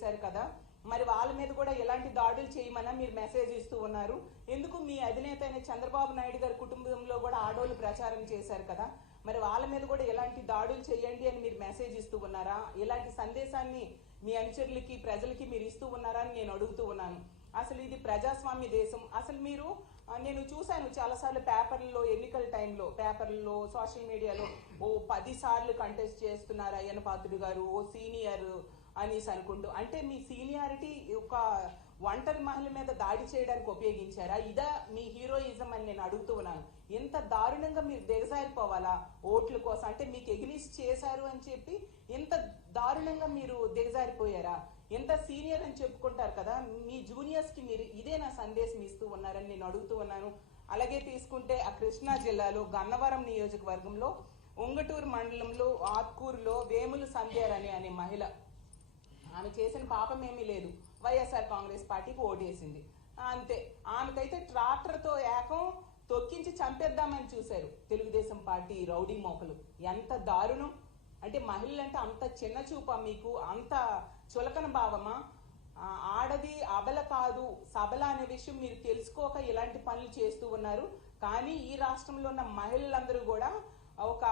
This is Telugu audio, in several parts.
చేశారు కదా, మరి వాళ్ళ మీద కూడా ఎలాంటి దాడులు చేయమని మీరు మెసేజ్ ఇస్తూ ఉన్నారు. ఎందుకు మీ అధినేత అయిన చంద్రబాబు నాయుడు గారి కుటుంబంలో కూడా ఆడోళ్ళు ప్రచారం చేశారు కదా, మరి వాళ్ళ మీద కూడా ఎలాంటి దాడులు చేయండి అని మీరు మెసేజ్ ఇస్తూ ఉన్నారా? ఎలాంటి సందేశాన్ని మీ అనుచరులకి ప్రజలకి మీరు ఇస్తూ ఉన్నారా అని నేను అడుగుతూ ఉన్నాను. అసలు ఇది ప్రజాస్వామ్య దేశం. అసలు మీరు నేను చూశాను చాలాసార్లు పేపర్లలో, ఎన్నికల టైంలో పేపర్లలో, సోషల్ మీడియాలో 10 సార్లు కంటెస్ట్ చేస్తున్నారు అయ్యన్న పాత్రుడు గారు, సీనియర్ అనేసి అనుకుంటూ. అంటే మీ సీనియారిటీ ఒక ఒంటరి మహిళ మీద దాడి చేయడానికి ఉపయోగించారా? ఇదా మీ హీరోయిజం అని నేను అడుగుతూ ఉన్నాను. ఎంత దారుణంగా మీరు దిగజారిపోవాలా ఓట్ల కోసం? అంటే మీకు ఎగ్నిస్ట్ చేశారు అని చెప్పి ఎంత దారుణంగా మీరు దిగజారిపోయారా? ఎంత సీనియర్ అని చెప్పుకుంటారు కదా, మీ జూనియర్స్ కి మీరు ఇదే నా సందేశం ఇస్తూ ఉన్నారని నేను అడుగుతూ ఉన్నాను. అలాగే తీసుకుంటే ఆ కృష్ణా జిల్లాలో గన్నవరం నియోజకవర్గంలో ఉంగటూరు మండలంలో ఆత్కూరులో వేములు సంధ్యారాణి అనే మహిళ, ఆమె చేసిన పాపం ఏమీ లేదు, వైఎస్ఆర్ కాంగ్రెస్ పార్టీకి ఓటేసింది అంతే. ఆమెకైతే ట్రాక్టర్తో ఏకం తొక్కించి చంపేద్దామని చూశారు తెలుగుదేశం పార్టీ రౌడీ మోకలు. ఎంత దారుణం! అంటే మహిళలంటే అంత చిన్న చూపా మీకు? అంత చులకన భావమా? ఆడది అబల కాదు సబల అనే విషయం మీరు తెలుసుకోక ఇలాంటి పనులు చేస్తూ ఉన్నారు. కానీ ఈ రాష్ట్రంలో ఉన్న మహిళలందరూ కూడా ఒక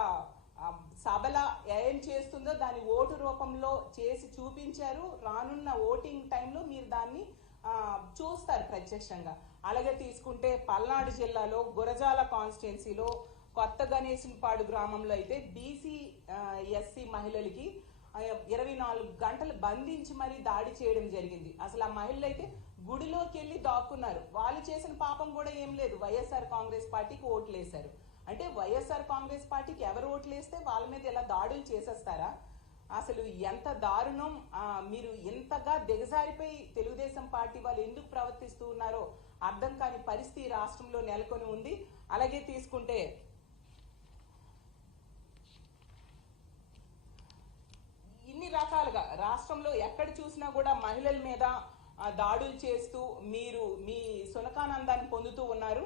సబల ఏం చేస్తుందో దాని ఓటు రూపంలో చేసి చూపించారు. రానున్న ఓటింగ్ టైంలో మీరు దాన్ని చూస్తారు ప్రత్యక్షంగా. అలాగే తీసుకుంటే పల్నాడు జిల్లాలో గురజాల కాన్స్టిట్యున్సీలో కొత్త గణేశన్పాడు గ్రామంలో అయితే బీసీ ఎస్సీ మహిళలకి 24 గంటలు బంధించి మరీ దాడి చేయడం జరిగింది. అసలు ఆ మహిళలు అయితే గుడిలోకి వెళ్ళి దాక్కున్నారు. వాళ్ళు చేసిన పాపం కూడా ఏం లేదు, వైఎస్ఆర్ కాంగ్రెస్ పార్టీకి ఓట్లు వేశారు. అంటే వైఎస్ఆర్ కాంగ్రెస్ పార్టీకి ఎవరు ఓట్లు వేస్తే వాళ్ళ మీద ఇలా దాడులు చేసేస్తారా? అసలు ఎంత దారుణం! మీరు ఇంతగా దిగజారిపోయి తెలుగుదేశం పార్టీ వాళ్ళు ఎందుకు ప్రవర్తిస్తూ ఉన్నారో అర్థం కాని పరిస్థితి రాష్ట్రంలో నెలకొని ఉంది. అలాగే తీసుకుంటే ఇన్ని రకాలుగా రాష్ట్రంలో ఎక్కడ చూసినా కూడా మహిళల మీద దాడులు చేస్తూ మీరు మీ సునకానందాన్ని పొందుతూ ఉన్నారు.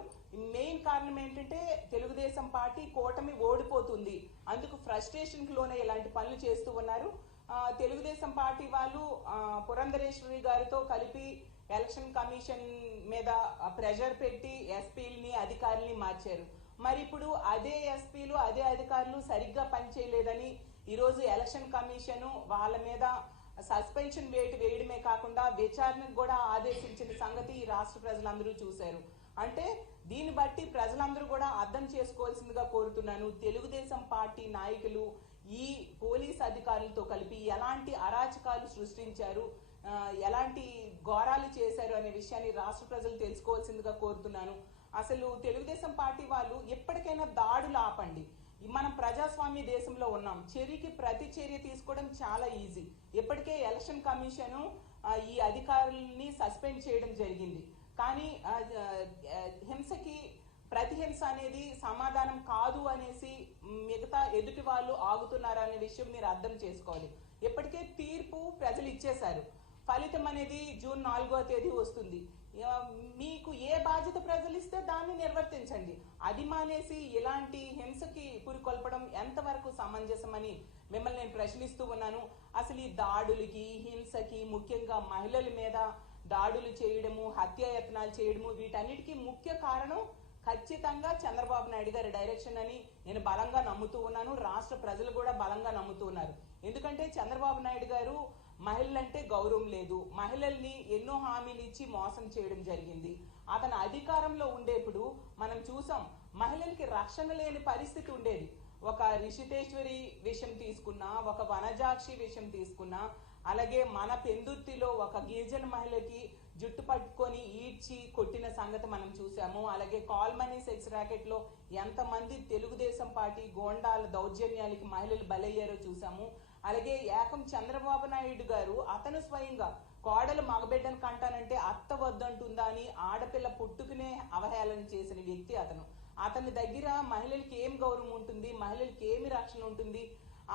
మెయిన్ కారణం ఏంటంటే తెలుగుదేశం పార్టీ కూటమి ఓడిపోతుంది, అందుకు ఫ్రస్ట్రేషన్ కి లోనే ఇలాంటి పనులు చేస్తూ ఉన్నారు. తెలుగుదేశం పార్టీ వాళ్ళు పురంధరేశ్వరి గారితో కలిపి ఎలక్షన్ కమిషన్ మీద ప్రెషర్ పెట్టి ఎస్పీలని అధికారుల్ని మార్చారు. మరి ఇప్పుడు అదే ఎస్పీలు అదే అధికారులు సరిగ్గా పనిచేయలేదని ఈరోజు ఎలక్షన్ కమిషన్ వాళ్ళ మీద సస్పెన్షన్ వేయడమే కాకుండా విచారణకు కూడా ఆదేశించిన సంగతి ఈ రాష్ట్ర ప్రజలందరూ చూశారు. అంటే దీన్ని బట్టి ప్రజలందరూ కూడా అర్థం చేసుకోవాల్సిందిగా కోరుతున్నాను. తెలుగుదేశం పార్టీ నాయకులు ఈ పోలీస్ అధికారులతో కలిపి ఎలాంటి అరాచకాలు సృష్టించారు, ఎలాంటి ఘోరాలు చేశారు అనే విషయాన్ని రాష్ట్ర ప్రజలు తెలుసుకోవాల్సిందిగా కోరుతున్నాను. అసలు తెలుగుదేశం పార్టీ వాళ్ళు ఎప్పటికైనా దాడులు ఆపండి. మనం ప్రజాస్వామ్య దేశంలో ఉన్నాం. చర్యకి ప్రతి చర్య తీసుకోవడం చాలా ఈజీ. ఇప్పటికే ఎలక్షన్ కమిషన్ ఈ అధికారుల్ని సస్పెండ్ చేయడం జరిగింది. కానీ హింసకి ప్రతిహింస అనేది సమాధానం కాదు అనేసి మిగతా ఎదుటి వాళ్ళు ఆగుతున్నారనే విషయం మీరు అర్థం చేసుకోవాలి. ఇప్పటికే తీర్పు ప్రజలు ఇచ్చేశారు. ఫలితం అనేది జూన్ 4వ తేదీ వస్తుంది. మీకు ఏ బాధ్యత ప్రజలు ఇస్తే దాన్ని నిర్వర్తించండి. అది మానేసి ఇలాంటి హింసకి పురికొల్పడం ఎంతవరకు సమంజసమని మిమ్మల్ని నేను ప్రశ్నిస్తూ ఉన్నాను. అసలు ఈ దాడులకి హింసకి ముఖ్యంగా మహిళల మీద దాడులు చేయడము, హత్యాయత్నాలు చేయడము వీటన్నిటికీ ముఖ్య కారణం ఖచ్చితంగా చంద్రబాబు నాయుడు గారి డైరెక్షన్ అని నేను బలంగా నమ్ముతూ ఉన్నాను. రాష్ట్ర ప్రజలు కూడా బలంగా నమ్ముతూ ఉన్నారు. ఎందుకంటే చంద్రబాబు నాయుడు గారు మహిళలంటే గౌరవం లేదు, మహిళల్ని ఎన్నో హామీలు ఇచ్చి మోసం చేయడం జరిగింది. అతను అధికారంలో ఉండేప్పుడు మనం చూసాం మహిళలకి రక్షణ లేని పరిస్థితి ఉండేది. ఒక రిషితేశ్వరి విషయం తీసుకున్నా, ఒక వనజాక్షి విషయం తీసుకున్నా, అలాగే మన పెందుర్తిలో ఒక గిరిజన మహిళకి జుట్టు పట్టుకొని ఈడ్చి కొట్టిన సంగతి మనం చూసాము. అలాగే కాల్ మనీ సెక్స్ ర్యాకెట్ లో ఎంతమంది తెలుగుదేశం పార్టీ గోండాల దౌర్జన్యాలకి మహిళలు బలయ్యారో చూసాము. అలాగే ఏకం చంద్రబాబు నాయుడు గారు అతను స్వయంగా కోడలు మగబిడ్డను కంటానంటే అత్త వద్దంటుందా అని ఆడపిల్ల పుట్టుకునే అవహేళన చేసిన వ్యక్తి అతను. అతని దగ్గర మహిళలకి ఏం గౌరవం ఉంటుంది, మహిళలకి ఏమి రక్షణ ఉంటుంది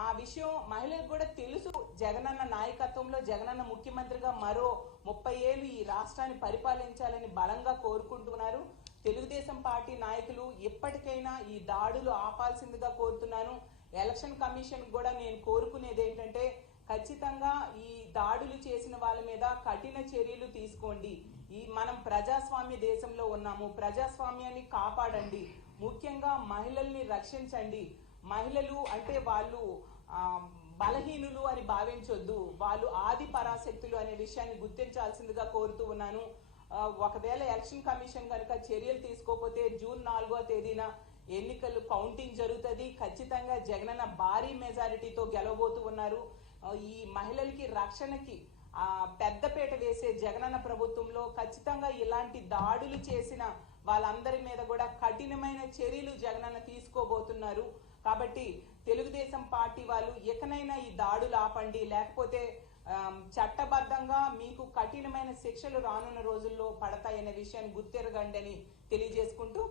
ఆ విషయం మహిళలకు కూడా తెలుసు. జగనన్న నాయకత్వంలో జగనన్న ముఖ్యమంత్రిగా మరో 30 ఏళ్ళు ఈ రాష్ట్రాన్ని పరిపాలించాలని బలంగా కోరుకుంటున్నారు. తెలుగుదేశం పార్టీ నాయకులు ఎప్పటికైనా ఈ దాడులు ఆపాల్సిందిగా కోరుతున్నాను. ఎలక్షన్ కమిషన్ కూడా నేను కోరుకునేది ఏంటంటే ఖచ్చితంగా ఈ దాడులు చేసిన వాళ్ళ మీద కఠిన చర్యలు తీసుకోండి. మనం ప్రజాస్వామ్య దేశంలో ఉన్నాము, ప్రజాస్వామ్యాన్ని కాపాడండి, ముఖ్యంగా మహిళల్ని రక్షించండి. మహిళలు అంటే వాళ్ళు బలహీనులు అని భావించొద్దు, వాళ్ళు ఆది పరాశక్తులు అనే విషయాన్ని గుర్తించాల్సిందిగా కోరుతూ ఉన్నాను. ఒకవేళ ఎలక్షన్ కమిషన్ కనుక చర్యలు తీసుకోకపోతే జూన్ 4వ తేదీన ఎన్నికలు కౌంటింగ్ జరుగుతుంది. ఖచ్చితంగా జగనన్న భారీ మెజారిటీతో గెలవబోతూ ఉన్నారు. ఈ మహిళలకి రక్షణకి పెద్దపీట వేసే జగనన్న ప్రభుత్వంలో ఖచ్చితంగా ఇలాంటి దాడులు చేసిన వాళ్ళందరి మీద కూడా కఠినమైన చర్యలు జగనన్న తీసుకోబోతున్నారు. కాబట్టి తెలుగుదేశం పార్టీ వాళ్ళు ఇకనైనా ఈ దాడులు ఆపండి, లేకపోతే చట్టబద్ధంగా మీకు కఠినమైన శిక్షలు రానున్న రోజుల్లో పడతాయనే విషయాన్ని గుర్తెరగండి అని తెలియజేసుకుంటూ